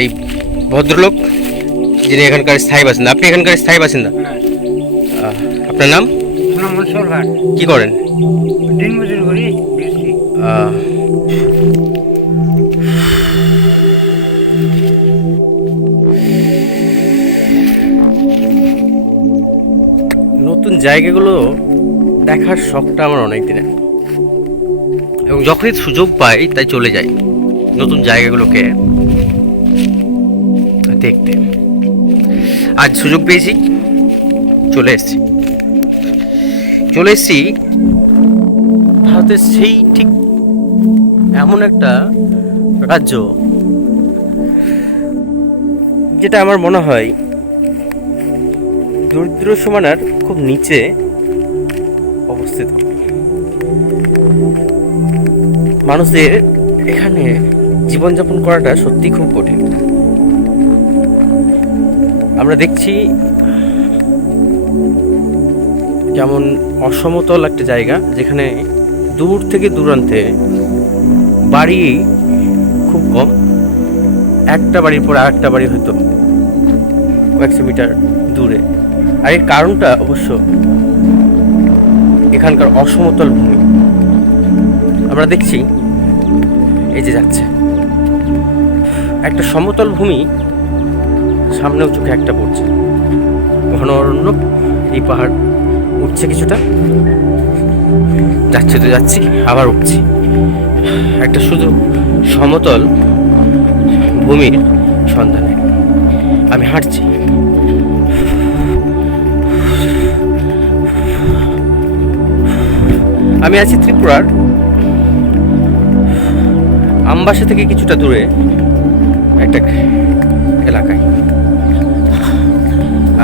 এই ভদ্রলোক যিনি এখানকার স্থায়ী বাসিন্দা। আপনি এখানকার স্থায়ী বাসিন্দা? আপনার নাম? কি করেন? নতুন জায়গাগুলো দেখার শখটা আমার অনেক দিনের এবং যখনই সুযোগ পাই তাই চলে যাই নতুন জায়গাগুলোকে। দেখতে। আজ সুযোগ পেয়েছি। চলে এসেছি। চলে এসেছি ভারতের সেই ঠিক এমন একটা রাজ্য যেটা আমার মনে হয় দরিদ্র সীমানার খুব নিচে অবস্থিত। মানুষদের এখানে জীবনযাপন করাটা সত্যি খুব কঠিন। আমরা দেখছি যেমন অসমতল একটা জায়গা যেখানে দূর থেকে দূরান্তে বাড়ি খুব কম। একটা বাড়ির পর আরেকটা বাড়ি হয়তো কয়েকশো মিটার দূরে। আর এর কারণটা অবশ্য এখানকার অসমতল ভূমি। আমরা দেখছি এই যে যাচ্ছে। একটা সমতল ভূমি সামনেও চোখে একটা পড়ছে। ঘন অরণ্য এই পাহাড় উঠছে কিছুটা। যাচ্ছে তো যাচ্ছি, আবার উঠছি। একটা শুধু সমতল ভূমির সন্ধানে। আমি হাঁটছি। আমি আছি ত্রিপুরার আমবাসা থেকে কিছুটা দূরে একটা এলাকায়।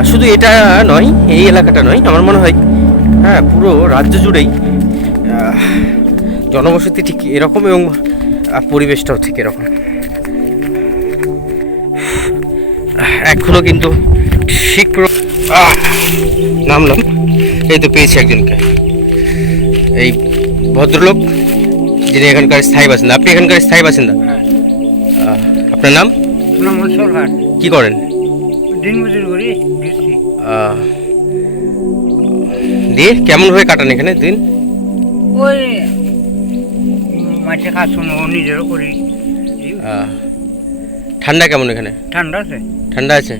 আর শুধু এটা নয় এই এলাকাটা নয় আমার মনে হয় হ্যাঁ পুরো রাজ্য জুড়েই জনবসতি ঠিক এরকম এবং পরিবেশটাও ঠিক এরকম। এখনও কিন্তু ঠিক নামলাম। এই তো পেয়েছি একজনকে। এই ভদ্রলোক যিনি এখানকার স্থায়ী বাসিন্দা। আপনি এখানকার স্থায়ী বাসিন্দা? আহ, আপনার নাম? কি করেন? দিন মজুর করি দিয়ে কেমন হয়ে কাটান এখানে দিন? ওই মাঠে কাজ শুনো নিজেরও করি। ঠান্ডা কেমন এখানে? ঠান্ডা আছে। ঠান্ডা আছে?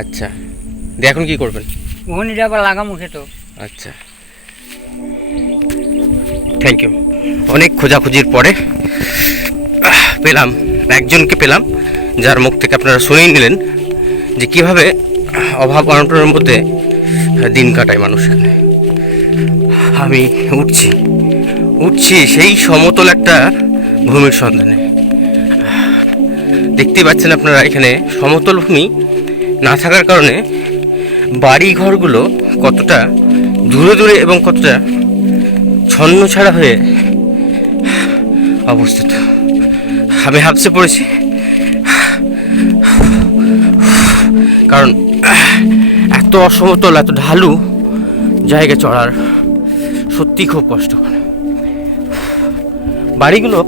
আচ্ছা দিয়ে এখন কি করবেন? ওখানে যাবার লাগা মুখে তো। আচ্ছা। থ্যাংক ইউ অনেক খোঁজাখুঁজির পরে পেলাম একজনকে পেলাম যার মুখ থেকে আপনারা শুনেই নিলেন। যে কীভাবে অভাব অনটনের মধ্যে দিন কাটায় মানুষ এখানে। আমি উঠছি উঠছি সেই সমতল একটা ভূমির সন্ধানে। দেখতেই পাচ্ছেন আপনারা এখানে সমতল ভূমি না থাকার কারণে বাড়ি ঘরগুলো কতটা দূরে দূরে এবং কতটা ছন্ন ছাড়া হয়ে অবস্থিত। আমি হাফসে পড়েছি। কারণ এত অসমতল এত ঢালু জায়গা চড়ার সত্যি খুব কষ্ট বাড়িগুলো